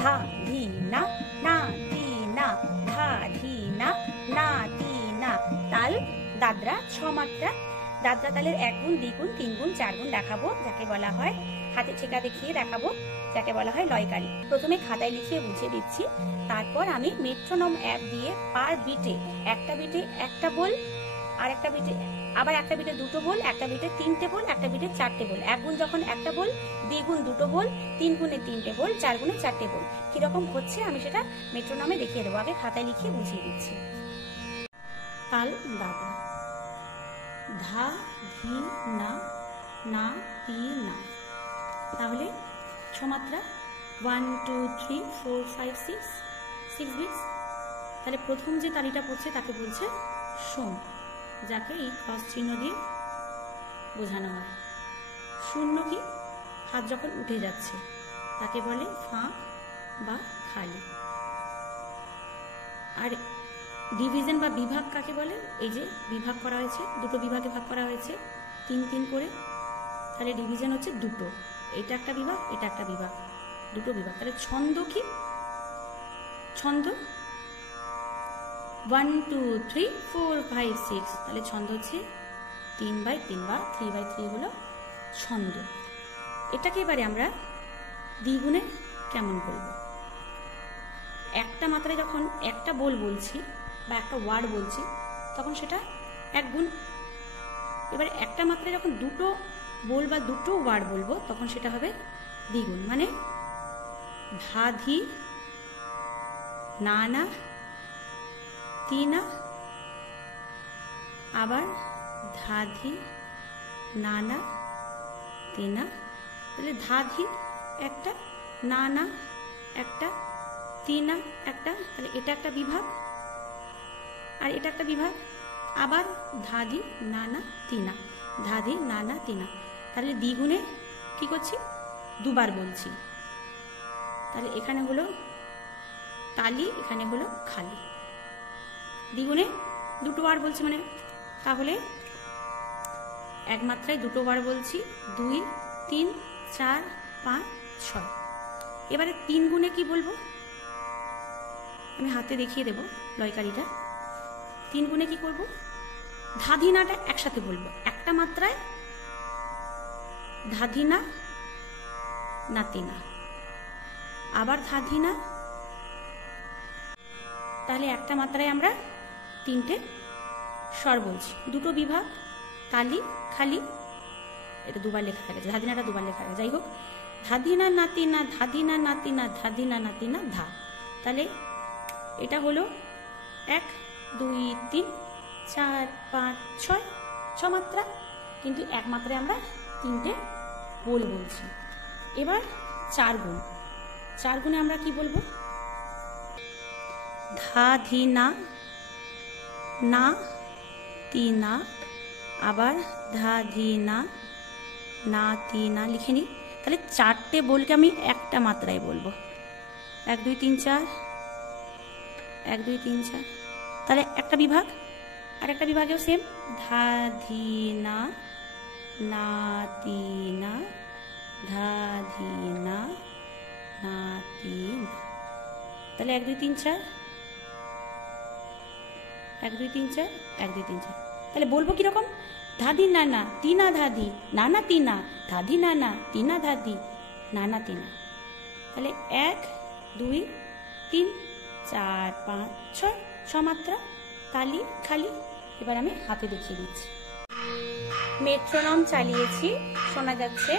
ধা ধি না, না তি না, ধা ধি না, না তি না। তাল দাদরা 6 মাত্রা। দাদরা তালের 1 গুণ, 2 গুণ, 3 গুণ, 4 গুণ দেখাবো, যাকে বলা হয় হাতে ছেকা দেখিয়ে দেখাবো, যাকে বলা হয় লয়কারি। প্রথমে খাতায় লিখিয়ে বুঝিয়ে দিচ্ছি, তারপর আমি মেট্রোনম অ্যাপ দিয়ে পার বিটে একটা বিটে একটা বল, আর একটা বিটে আবার একটা বিটে দুটো বল, একটা বিটে 3টে বল, একটা বিটে 4টে বল। 1 গুণ যখন একটা বল, 2 গুণ 2টো বল, 3 গুণে 3টে বল, 4 গুণে 4টে বল। কিরকম হচ্ছে আমি সেটা মেট্রোনমে দেখিয়ে দেবো, আগে খাতায় লিখিয়ে বুঝিয়ে দিচ্ছি। তাল দাদরা, ধা ধি না, না তি না। তাহলে 6 মাত্রা, 1 2 3 4 5 6 বিটস। তাহলে প্রথম যে তালিটা পড়ছে তাকে বলছে সোম, যাকে এই ক্রস চিহ্ন দিয়ে বোঝানো হয়। শূন্য কি? হাত যখন উঠে যাচ্ছে তাকে বলে ফাঁক বা খালি। আর ডিভিশন বা বিভাগ কাকে বলে? এই যে বিভাগ করা হয়েছে, দুটো বিভাগে ভাগ করা হয়েছে 3 3 করে, তাহলে ডিভিশন হচ্ছে দুটো। এটা একটা বিভাগ, এটা একটা বিভাগ, দুটো বিভাগ। তাহলে ছন্দ কি? ছন্দ 1 2 3 4 5 6, তাহলে ছন্দ হচ্ছে 3/3 বা 3/3 হলো ছন্দ। এটাকে এবারে আমরা দ্বিগুণে কেমন বলবো? একটা মাত্রায় যখন একটা বল বলছি বা একটা ওয়ার্ড বলছি তখন সেটা 1 গুণ। এবারে একটা মাত্রায় যখন দুটো বল বা দুটো ওয়ার্ড বলবো তখন সেটা হবে দ্বিগুণ। মানে ধাধি না না তি না, আবার ধাধি না না তি না। তাহলে ধাধি একটা, না না একটা, তি না একটা, তাহলে এটা একটা বিভাগ আর এটা একটা বিভাগ। আবার ধাধি না না তি না, ধাধি না না তি না। তাহলে দ্বিগুণে কি করছি? দুবার বলছি। তাহলে এখানে হলো তালি, এখানে হলো খালি। দ্বিগুণে দুটো বার বলছি মানে, তাহলে এক মাত্রায় দুটো বার বলছি 2 3 4 5 6। এবারে 3 গুণে কি বলবো? আমি হাতে দেখিয়ে দেব লয়কারিটা। 3 গুণে কি করব? ধাধিনাটা একসাথে বলবো, একটা মাত্রায় ধাধিনা নাতিনা, আবার ধাধিনা। তাহলে একটা মাত্রায় আমরা 3টে স্বর বলছি, দুটো বিভাগ, তালি খালি। এটা দুবার লেখা থাকে, ধাদিনাটা দুবার লেখা থাকে। যাই হোক, ধাদিনা নাতিনা, ধাদিনা নাতিনা, ধাদিনা নাতিনা ধা। তাহলে এটা হলো 1 2 3 4 5 6 6 মাত্রা, কিন্তু এক মাত্রায় আমরা 3টে বল বলছি। এবার 4 গুণ। 4 গুণে আমরা কি বলবো? ধাধিনা না তি না, আবার ধাধিনা না তি না। লিখে নিই। তাহলে 4টে বলকে আমি একটা মাত্রায় বলবো, 1 2 3 4, 1 2 3 4। তাহলে একটা বিভাগ, আর একটা বিভাগেও সেম, ধাধিনা নাতিনা, ধাধিনা নাতিনা। তাহলে 1 2 3 4, 1 2 3 4, 1 2 3 4। তাহলে বলবো কিরকম? ধাদি নানা তিনা ধাদি, নানা তিনা, ধাদি নানা তিনা ধাদি, নানা তিনা। তাহলে 1 2 3 4 5 6 6 মাত্রা, তালি খালি। এবার আমি হাতে দেখিয়ে দিচ্ছি। মেট্রোনম চালিয়েছি, শোনা যাচ্ছে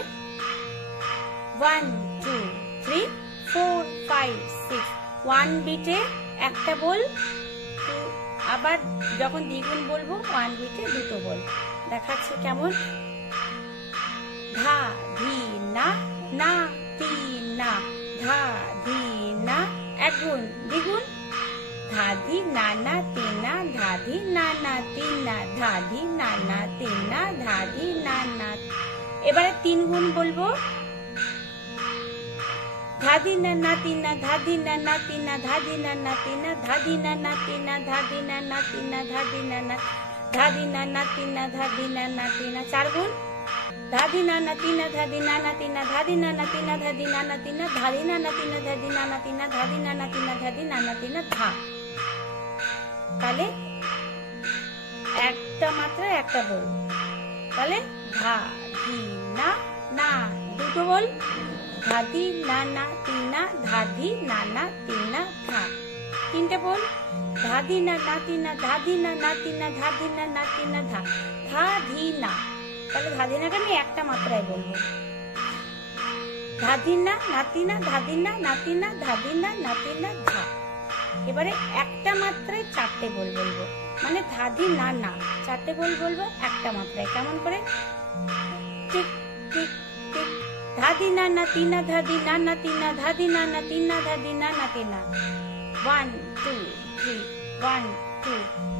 1 2 3 4 5 6। 1 বিটে একটা বল, আবার যখন দ্বিগুণ বলবো 1 বিটে দুটো বল। দেখাচ্ছে কেমন? ধা ধি না, না তি না, ধা ধি না। 1 গুণ, দ্বিগুণ, ধাধি নানা তিনা, ধাধি নানা তিনা, ধাধি নানা তিনা, ধাধি নানা। এবারে 3 গুণ বলবো, ধাদি নানা তিনা, ধাদি নানা তিনা, ধাদি নানা তিনা, ধাদি নানা তিনা, ধাদি নানা তিনা, ধাদি নানা, ধাদি নানা তিনা, ধাদি নানা তিনা। 4 গুণ, ধাদি নানা তিনা ধাদি নানা তিনা ধাদি নানা তিনা ধাদি নানা তিনা ধাদি নানা তিনা ধাদি নানা তিনা ধাদি নানা তিনা ধাদি নানা তিনা ধা। তাহলে একটা মাত্রায় একটা বল। তাহলে ধা ধি না না, দুটো বল, ধাদি নানা তিনা ধাদি নানা তিনা ধা। তিনটে বল, ধাদি না না তিনা ধাদি না না তিনা ধাদি না না তিনা ধা, ধা ধি না। তাহলে ধাদি নাকে আমি একটা মাত্রায় বলবো, ধাদি না নাতিনা ধাদি না নাতিনা ধাদি না নাতিনা ধা। এবারে একটা মাত্রায় চারটে বল বলবো, মানে ধাদি না না চারটে বল বলবো একটা মাত্রায়। কেমন করে? টিক টিক টিক, ধাদি না না তিনা ধাদি না না তিনা ধাদি না না তিনা ধাদি না না তিনা। 1 2 3 1 2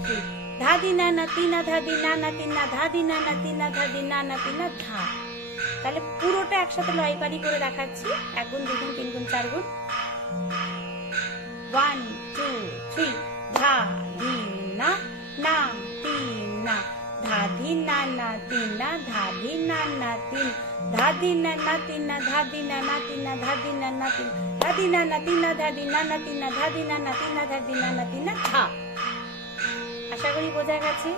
3, ধাদি না না তিনা ধাদি না না তিনা ধাদি না না তিনা ধাদি না না তিনা ধা। তাহলে পুরোটা একসাথে লয়কারি করে দেখাচ্ছি, 1 গুণ 2 গুণ 3 গুণ 4 গুণ। 1 2 3, ধা ধি না না তিনা ধাদি না না তিনা ধাদি না না তিন ধাদি না না তিনা ধাদি না না তিনা ধাদি না না তিন ধাদি না না তিনা ধাদি না না তিনা ধাদি না না তিনা ধাদি না না তিনা ধা। আশা করি বোঝা গেছে।